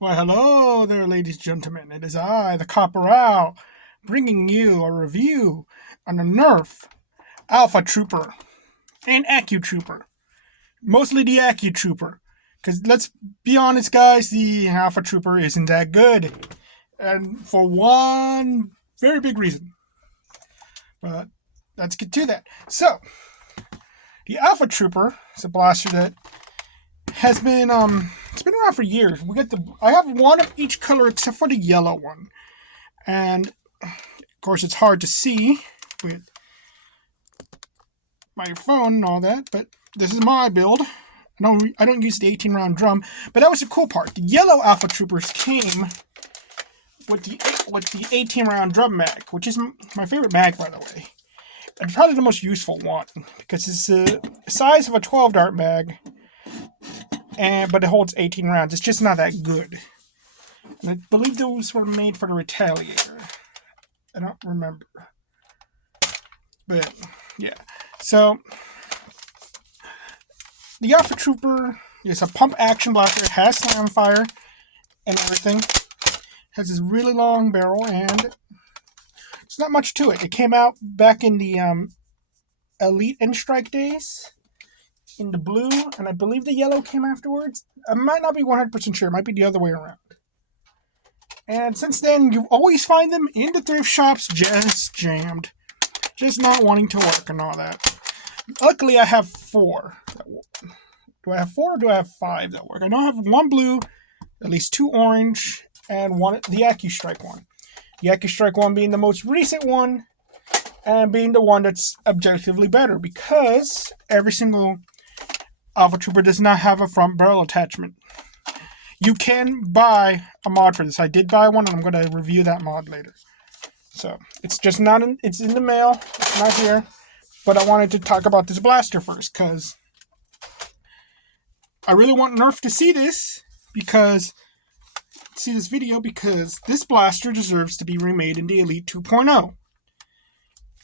Why, hello there, ladies and gentlemen. It is I, the Corporal, bringing you a review on the Nerf Alpha Trooper and Accutrooper. Mostly the Accutrooper. Because let's be honest, guys, the Alpha Trooper isn't that good. And for one very big reason. But let's get to that. So, the Alpha Trooper is a blaster that has been it's been around for years. I have one of each color except for the yellow one. And of course it's hard to see with my phone and all that, but this is my build. I don't use the 18 round drum, but that was the cool part. The yellow Alpha Troopers came with the 18 round drum mag, which is my favorite mag, by the way. And probably the most useful one because it's the size of a 12 dart mag, but it holds 18 rounds. It's just not that good. And I believe those were made for the Retaliator. I don't remember. But, yeah. So, the Alpha Trooper is a pump action blaster. It has slam fire and everything. It has this really long barrel, and it's not much to it. It came out back in the Elite and Strike days in the blue, and I believe the yellow came afterwards. I might not be 100% sure. It might be the other way around. And since then, you always find them in the thrift shops just jammed. Just not wanting to work and all that. Luckily, I have 4. Do I have 4 or do I have 5 that work? I know I have 1 blue, at least 2 orange, and one the AccuStrike one. The AccuStrike one being the most recent one, and being the one that's objectively better, because every single Alpha Trooper does not have a front barrel attachment. You can buy a mod for this. I did buy one, and I'm going to review that mod later. So, it's just not it's in the mail. It's not here. But I wanted to talk about this blaster first, because I really want Nerf to see this, because this blaster deserves to be remade in the Elite 2.0.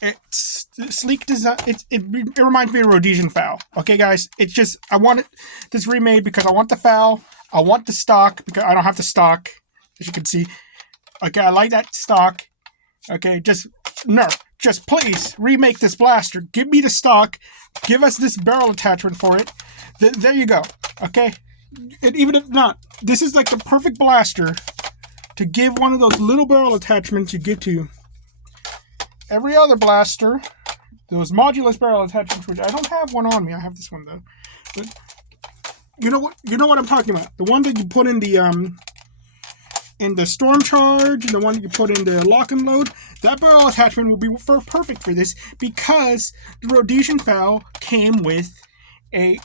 It's sleek design. It reminds me of Rhodesian FAL. Okay, guys? It's just, I want this remade because I want the FAL. I want the stock, because I don't have the stock, as you can see. Okay, I like that stock. Okay, just Nerf. Just please remake this blaster. Give me the stock. Give us this barrel attachment for it. There you go. Okay? And even if not, this is like the perfect blaster to give one of those little barrel attachments you get to every other blaster. Those modulus barrel attachments, which I don't have one on me. I have this one though. But you know what I'm talking about. The one that you put in the storm charge, and the one you put in the lock and load, that barrel attachment will be perfect for this, because the Rhodesian FAL came with it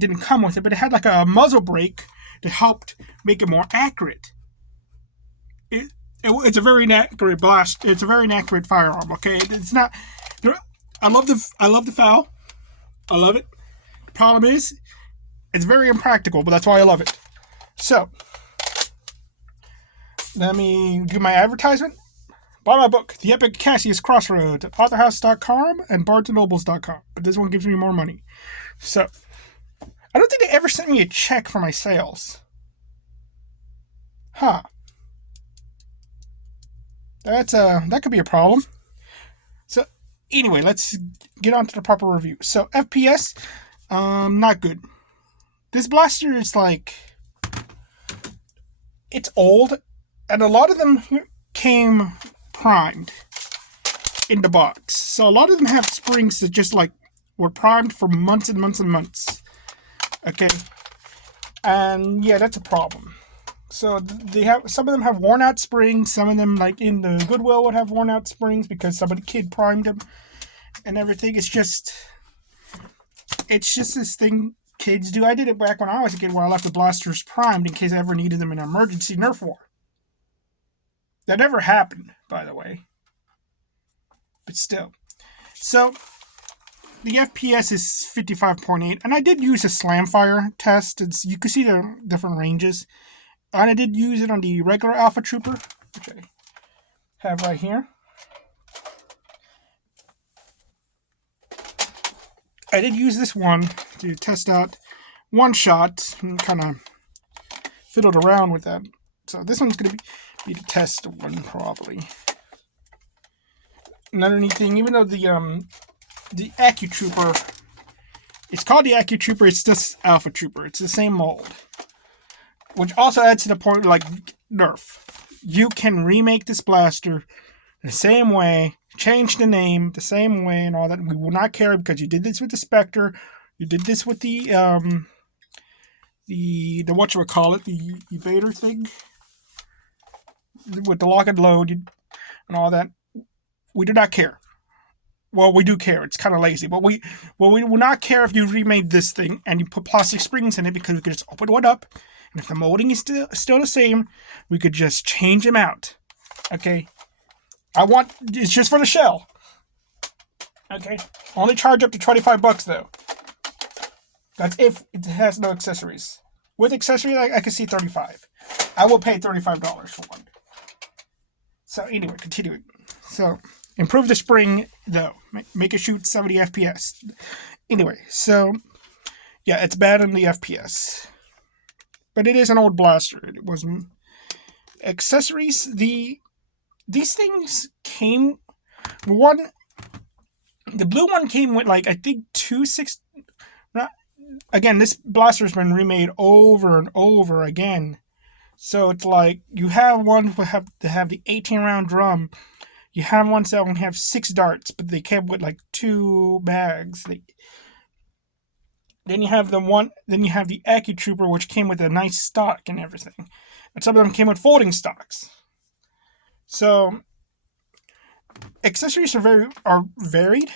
didn't come with it, but it had like a muzzle brake that helped make it more accurate. It's a very accurate blast. It's a very accurate firearm. Okay, it's not. I love the FAL. I love it. The problem is, it's very impractical, but that's why I love it. So, let me do my advertisement. Buy my book, The Epic Cassius Crossroads, at authorhouse.com and barnesandnobles.com. But this one gives me more money. So, I don't think they ever sent me a check for my sales. Huh. That could be a problem. So, anyway, let's get on to the proper review. So, FPS, not good. This blaster is like, it's old, and a lot of them came primed in the box. So a lot of them have springs that just like were primed for months and months and months. Okay, and yeah, that's a problem. So some of them have worn out springs. Some of them, like in the Goodwill, would have worn out springs because kid primed them and everything. It's just this thing kids do. I did it back when I was a kid, where I left the blasters primed in case I ever needed them in an emergency Nerf war. That never happened, by the way. But still. So, the FPS is 55.8, and I did use a slam fire test. You can see the different ranges. And I did use it on the regular Alpha Trooper, which I have right here. I did use this one to test out one shot and kind of fiddled around with that. So this one's going to be the test one, probably. Another neat thing, even though the Accutrooper, it's called the Accutrooper, it's just Alpha Trooper. It's the same mold. Which also adds to the point, like Nerf. You can remake this blaster the same way, change the name the same way and all that. We will not care because you did this with the Spectre, you did this with the whatchamacallit, the Evader thing, with the lock and load and all that. We do not care. Well, we do care. It's kind of lazy, but we will not care if you remade this thing and you put plastic springs in it, because we could just open one up, and if the molding is still the same, we could just change them out. Okay. It's just for the shell. Okay. Only charge up to $25 though. That's if it has no accessories. With accessories, I can see $35. I will pay $35 for one. So anyway, continuing. So improve the spring though. Make it shoot 70 FPS. Anyway, so yeah, it's bad on the FPS. But it is an old blaster. It wasn't accessories. These things came the blue one came with, like, I think 2.6. Again, this blaster's been remade over and over again. So it's like you have one to have the 18-round drum. You have ones that only have 6 darts, but they came with like 2 bags. Then you have the Accutrooper, which came with a nice stock and everything. And some of them came with folding stocks. So accessories are varied.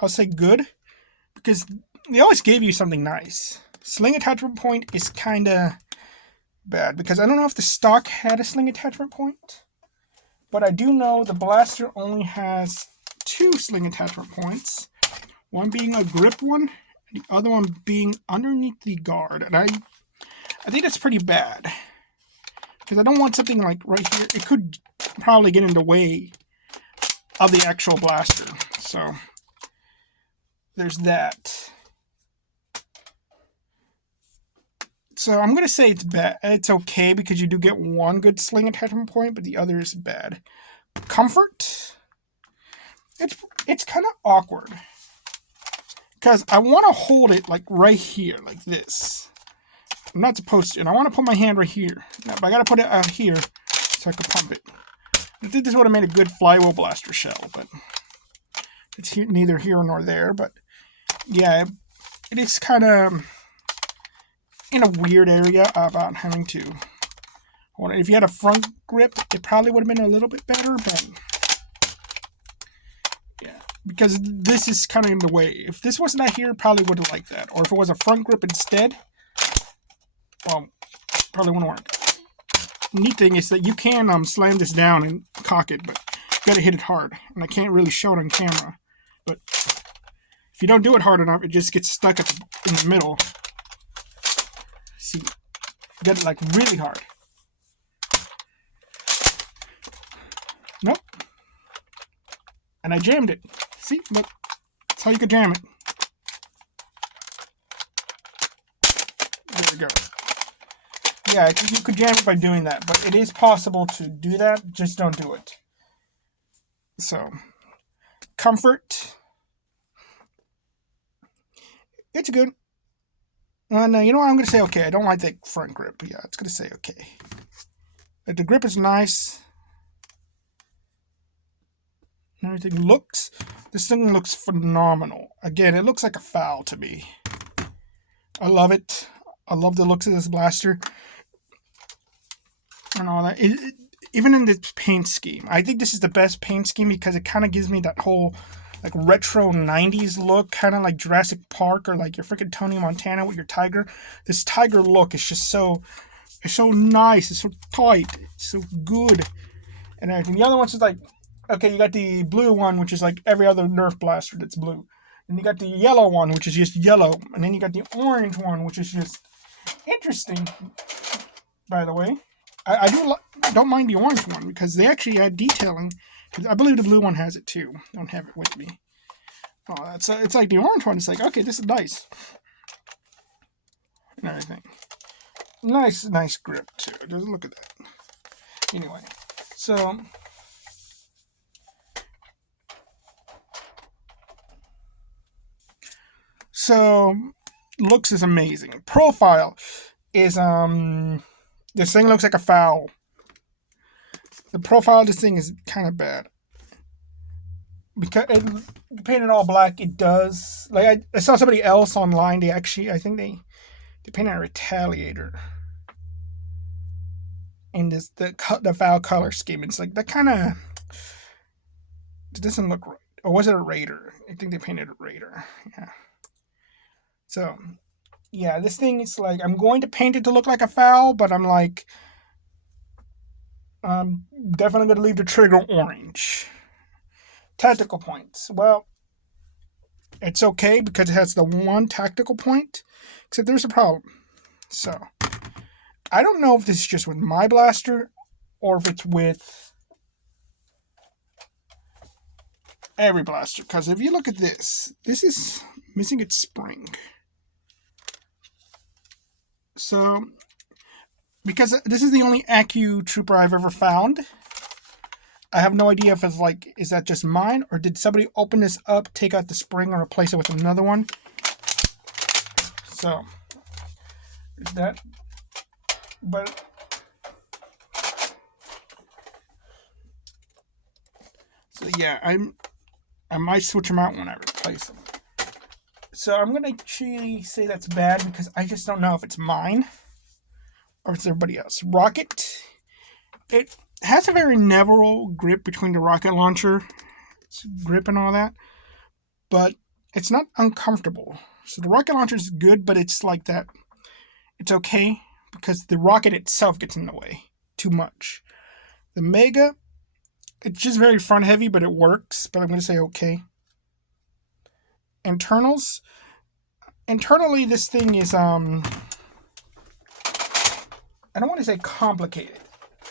I'll say good, because they always gave you something nice. Sling attachment point is kind of bad, because I don't know if the stock had a sling attachment point, but I do know the blaster only has 2 sling attachment points. One being a grip one, and the other one being underneath the guard. And I think that's pretty bad, because I don't want something like right here. It could probably get in the way of the actual blaster. So there's that. So I'm going to say it's bad. It's okay, because you do get one good sling attachment point, but the other is bad. Comfort. It's kind of awkward, because I want to hold it like right here, like this. I'm not supposed to, and I want to put my hand right here. Now, but I got to put it out here so I can pump it. I think this would have made a good flywheel blaster shell, but it's neither here nor there. But yeah, it is kind of in a weird area about having to hold it. If you had a front grip, it probably would have been a little bit better, but yeah, because this is kind of in the way. If this wasn't out here, probably would have liked that. Or if it was a front grip instead, well, probably wouldn't work. Neat thing is that you can slam this down and cock it, but you gotta hit it hard. And I can't really show it on camera, but if you don't do it hard enough, it just gets stuck in the middle. See, you got it like really hard. Nope. And I jammed it. See, but that's how you could jam it. There we go. Yeah, you could jam it by doing that, but it is possible to do that. Just don't do it. So, comfort. It's good. And you know what? I'm going to say okay. I don't like the front grip. Yeah, it's going to say okay. But the grip is nice. Everything this thing looks phenomenal. Again, it looks like a FAL to me. I love it. I love the looks of this blaster. And all that. Even in the paint scheme. I think this is the best paint scheme, because it kind of gives me that whole like retro 90s look, kind of like Jurassic Park, or like your freaking Tony Montana with your tiger. This tiger look is just so nice. It's so tight. It's so good. And everything. The other one's just like, okay, you got the blue one, which is like every other Nerf blaster that's blue. And you got the yellow one, which is just yellow. And then you got the orange one, which is just interesting, by the way. I don't mind the orange one, because they actually add detailing. I believe the blue one has it too. I don't have it with me. Oh, it's like the orange one. It's like, okay, this is nice. And everything. Nice grip too. Just look at that. Anyway, so looks is amazing. Profile is this thing looks like a foul. The profile of this thing is kind of bad because it painted all black. It does, like, I saw somebody else online. They actually, I think they painted a retaliator in the foul color scheme. It's like that kind of, it doesn't look right. Or was it a raider? I think they painted a raider. Yeah. So yeah, this thing is like, I'm going to paint it to look like a foul, but I'm like, I'm definitely going to leave the trigger orange. Tactical points. Well, it's okay because it has the one tactical point, except there's a problem. So I don't know if this is just with my blaster or if it's with every blaster. Because if you look at this is missing its spring. So, because this is the only Accutrooper I've ever found, I have no idea if it's like, is that just mine, or did somebody open this up, take out the spring, and replace it with another one? So, is that, but, so yeah, I might switch them out when I replace them. So I'm going to actually say that's bad because I just don't know if it's mine or if it's everybody else. Rocket, it has a very narrow grip between the rocket launcher, its grip and all that, but it's not uncomfortable. So the rocket launcher is good, but it's like that. It's okay because the rocket itself gets in the way too much. The Mega, it's just very front heavy, but it works, but I'm going to say okay. Internally, this thing is, I don't want to say complicated.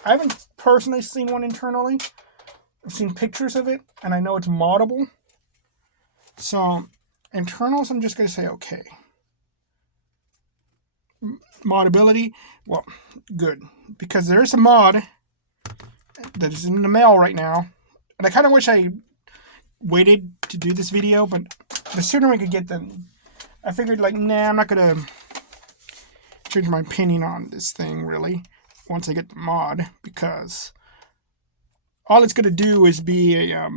I haven't personally seen one internally. I've seen pictures of it, and I know it's moddable. So, internals, I'm just going to say okay. Modability, well, good. Because there's a mod that is in the mail right now. And I kind of wish I waited to do this video, but the sooner we could get them, I figured, like, nah, I'm not going to change my opinion on this thing, really, once I get the mod, because all it's going to do is be a,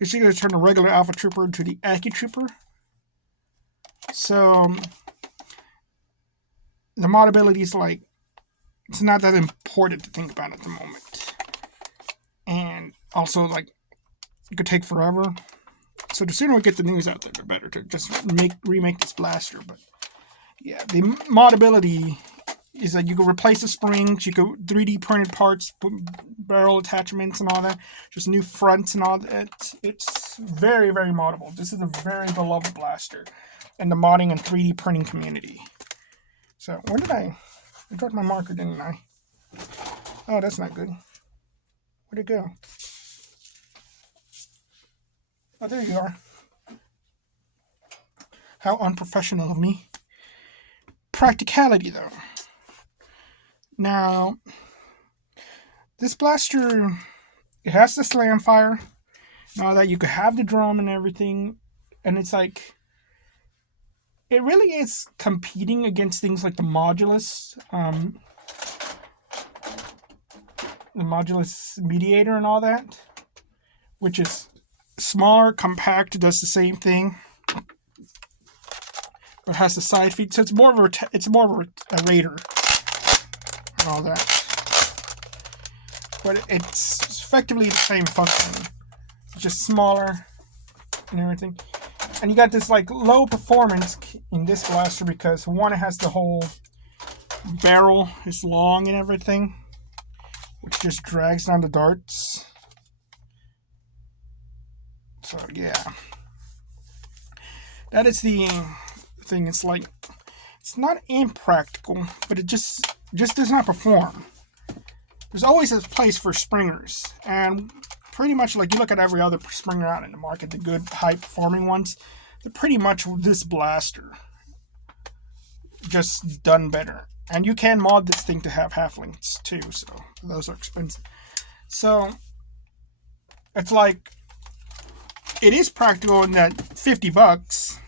it's going to turn a regular Alpha Trooper into the Accutrooper. So, the modability is, like, it's not that important to think about at the moment. And also, like, it could take forever. So the sooner we get the news out there, the better to just remake this blaster. But yeah, the modability is that you can replace the springs, you can 3D printed parts, barrel attachments and all that, just new fronts and all that. It's very, very moddable. This is a very beloved blaster in the modding and 3D printing community. So where did I dropped my marker, didn't I? Oh, that's not good. Where'd it go? Oh, there you are. How unprofessional of me. Practicality, though. Now, this blaster, it has the slam fire. Now that you could have the drum and everything, and it's like, it really is competing against things like the Modulus mediator and all that, which is smaller, compact, does the same thing, but has the side feed, so it's more of a raider and all that. But it's effectively the same function, it's just smaller and everything. And you got this like low performance in this blaster because one, it has the whole barrel is long and everything, which just drags down the darts. So yeah, that is the thing. It's like, it's not impractical, but it just does not perform. There's always a place for springers, and pretty much like you look at every other springer out in the market, the good high performing ones, they're pretty much this blaster. just done better. And you can mod this thing to have halflings too, so those are expensive. So it's like, it is practical in that $50,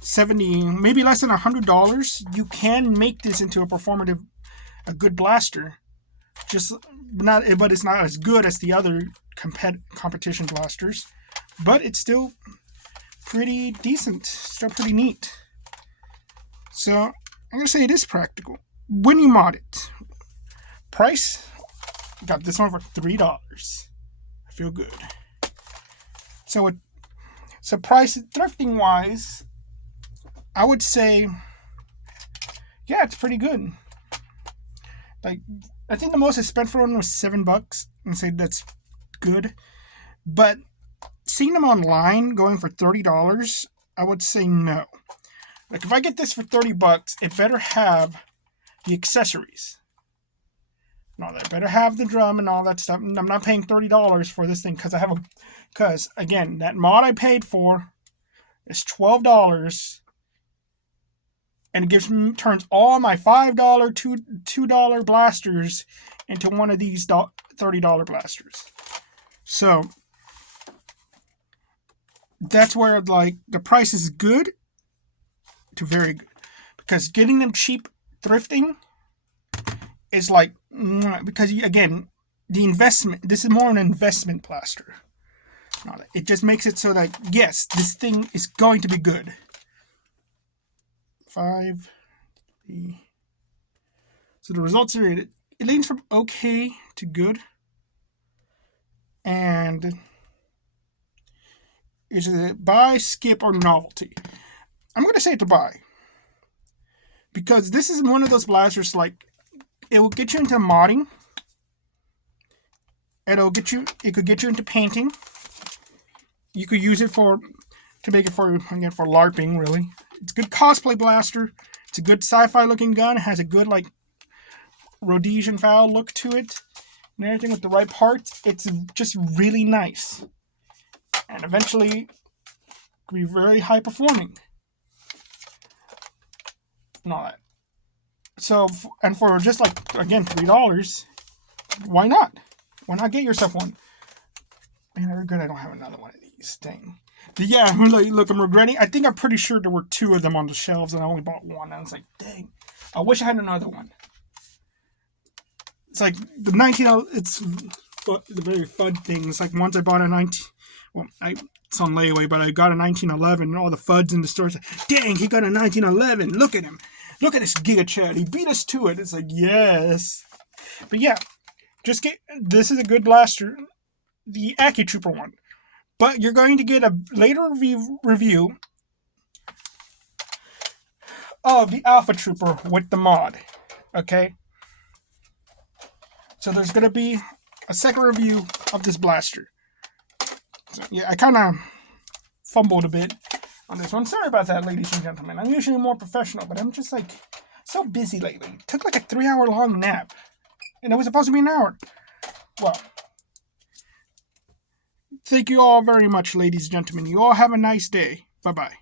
70, maybe less than $100, you can make this into a good blaster. Just not, but it's not as good as the other competition blasters, but it's still pretty decent, still pretty neat. So I'm gonna say it is practical when you mod it. Price, got this one for $3. I feel good. So price thrifting wise, I would say, yeah, it's pretty good. Like, I think the most I spent for one was $7, and say that's good. But seeing them online going for $30, I would say no. Like, if I get this for $30, it better have the accessories. No, they better have the drum and all that stuff. And I'm not paying $30 for this thing because again, that mod I paid for is $12, and it turns all my $5, $2 blasters into one of these $30 blasters. So that's where, like, the price is good to very good, because getting them cheap thrifting is like, because again, the investment, this is more an investment blaster. It just makes it so that, yes, this thing is going to be good. 5, 3. So the results are, it leans from okay to good. And is it buy, skip, or novelty? I'm going to say to buy. Because this is one of those blasters, like, it will get you into modding. It could get you into painting. You could use it to make it for LARPing, really. It's a good cosplay blaster. It's a good sci-fi looking gun. It has a good, like, Rhodesian foul look to it. And everything with the right parts. It's just really nice. And eventually, could be very high performing. And all that. So, and for just, like, again, $3, why not? Why not get yourself one? Man, I regret I don't have another one of these. Dang. But yeah, look, I'm regretting. I think I'm pretty sure there were 2 of them on the shelves, and I only bought one. And I was like, dang, I wish I had another one. It's like the 19. It's the very FUD thing. It's like once I bought a 19. Well, it's on layaway, but I got a 1911, and all the FUDs in the stores. Dang, he got a 1911. Look at him. Look at this Giga Chad. He beat us to it. It's like, yes. But yeah, this is a good blaster. The Accutrooper one. But you're going to get a later review of the Alpha Trooper with the mod. Okay? So there's going to be a second review of this blaster. So, yeah, I kind of fumbled a bit on this one. Sorry about that, ladies and gentlemen. I'm usually more professional, but I'm just, like, so busy lately. Took like a 3-hour long nap. And it was supposed to be an hour. Well, thank you all very much, ladies and gentlemen. You all have a nice day. Bye-bye.